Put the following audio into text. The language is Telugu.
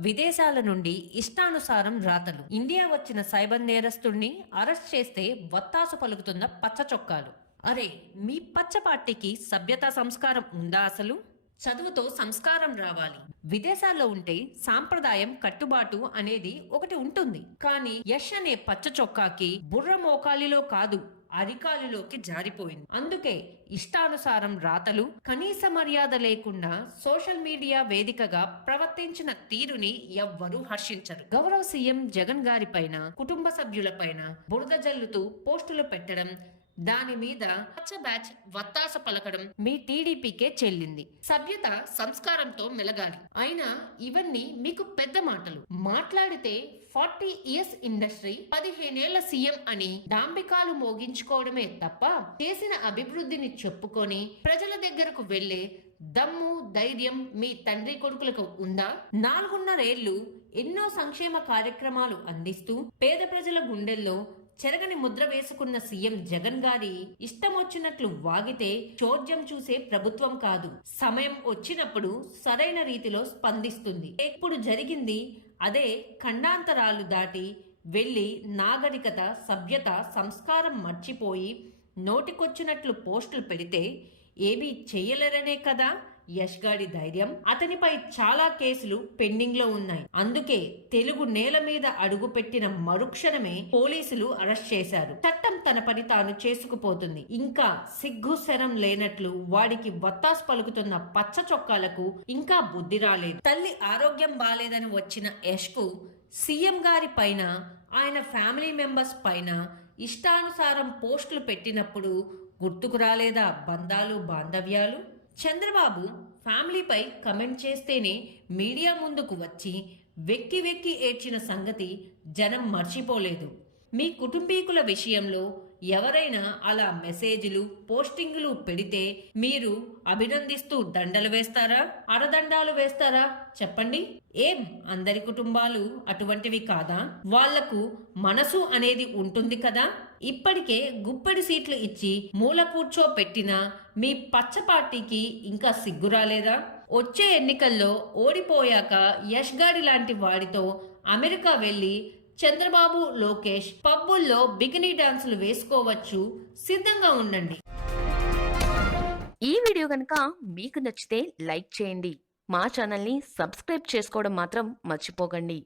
విదేశాల నుండి ఇష్టానుసారం రాతలు. ఇండియా వచ్చిన సైబర్ నేరస్తుడిని అరెస్ట్ చేస్తే వత్తాసు పలుకుతున్న పచ్చ చొక్కాలు అరే మీ పచ్చ పార్టీకి సభ్యతా సంస్కారం ఉందా అసలు? చదువుతో సంస్కారం రావాలి. విదేశాల్లో ఉంటే సాంప్రదాయం కట్టుబాటు అనేది ఒకటి ఉంటుంది. కానీ యష్ అనే పచ్చ చొక్కాకి బుర్ర మోకాలిలో కాదు అరికాలులోకి జారిపోయింది. అందుకే ఇష్టానుసారం రాతలు కనీస మర్యాద లేకుండా సోషల్ మీడియా వేదికగా ప్రవర్తించిన తీరుని ఎవ్వరూ హర్షించరు. గౌరవ సీఎం జగన్ గారి పైన కుటుంబ సభ్యుల పైన బురద జల్లుతూ పోస్టులు పెట్టడం దాని మీద పచ్చ బ్యాచ్ వత్తాస పలకడం మీ టీడీపీకే చెల్లింది. సభ్యత సంస్కారంతో మెలగాలి. అయినా ఇవన్నీ మీకు పెద్ద మాటలు. మాట్లాడితే ఫార్టీ ఇయర్స్ ఇండస్ట్రీ పదిహేనేళ్ళ సీఎం అని డాంబికాలు మోగించుకోవడమే తప్ప చేసిన అభివృద్ధిని చెప్పుకొని ప్రజల దగ్గరకు వెళ్ళే దమ్ము ధైర్యం మీ తండ్రి కొడుకులకు ఉందా? నాలుగున్నరేళ్ళు ఎన్నో సంక్షేమ కార్యక్రమాలు అందిస్తూ పేద ప్రజల గుండెల్లో చెరగని ముద్ర వేసుకున్న సీఎం జగన్ గారి ఇష్టం వచ్చినట్లు వాగితే చోద్యం చూసే ప్రభుత్వం కాదు. సమయం వచ్చినప్పుడు సరైన రీతిలో స్పందిస్తుంది. ఇప్పుడు జరిగింది? అదే ఖండాంతరాలు దాటి వెళ్ళి నాగరికత సభ్యత సంస్కారం మర్చిపోయి నోటికొచ్చినట్లు పోస్టులు పెడితే ఏమీ చెయ్యలేరనే కదా? యష్ గాడి ధైర్యం. అతనిపై చాలా కేసులు పెండింగ్లో ఉన్నాయి. అందుకే తెలుగు నేల మీద అడుగు పెట్టిన మరుక్షణమే పోలీసులు అరెస్ట్ చేశారు. చట్టం తన పని తాను చేసుకుపోతుంది. ఇంకా సిగ్గు శరం లేనట్లు వాడికి వత్తాసు పలుకుతున్న పచ్చ చొక్కాలకు ఇంకా బుద్ధి రాలేదు. తల్లి ఆరోగ్యం బాలేదని వచ్చిన యష్కు సీఎం గారి పైన ఆయన ఫ్యామిలీ మెంబర్స్ పైన ఇష్టానుసారం పోస్టులు పెట్టినప్పుడు గుర్తుకు రాలేదా బంధాలు బాంధవ్యాలు? చంద్రబాబు ఫ్యామిలీపై కమెంట్ చేస్తేనే మీడియా ముందుకు వచ్చి వెక్కి వెక్కి ఏడ్చిన సంగతి జనం మర్చిపోలేదు. మీ కుటుంబీకుల విషయంలో ఎవరైనా అలా మెసేజ్లు పోస్టింగులు పెడితే మీరు అభినందిస్తూ దండలు వేస్తారా? అరదండాలు వేస్తారా? చెప్పండి. ఏం? అందరి కుటుంబాలు అటువంటివి కాదా? వాళ్ళకు మనసు అనేది ఉంటుంది కదా? ఇప్పటికే గుప్పడి సీట్లు ఇచ్చి మూల కూర్చో పెట్టిన మీ పచ్చ పార్టీకి ఇంకా సిగ్గు రాలేదా? వచ్చే ఎన్నికల్లో ఓడిపోయాక యష్ గాడి లాంటి వాడితో అమెరికా వెళ్ళి చంద్రబాబు లోకేష్ పబ్బుల్లో బికినీ డాన్సులు వేసుకోవచ్చు. సిద్ధంగా ఉండండి. ఈ వీడియో కనుక మీకు నచ్చితే లైక్ చేయండి. మా ఛానల్ని సబ్స్క్రైబ్ చేసుకోవడం మాత్రం మర్చిపోకండి.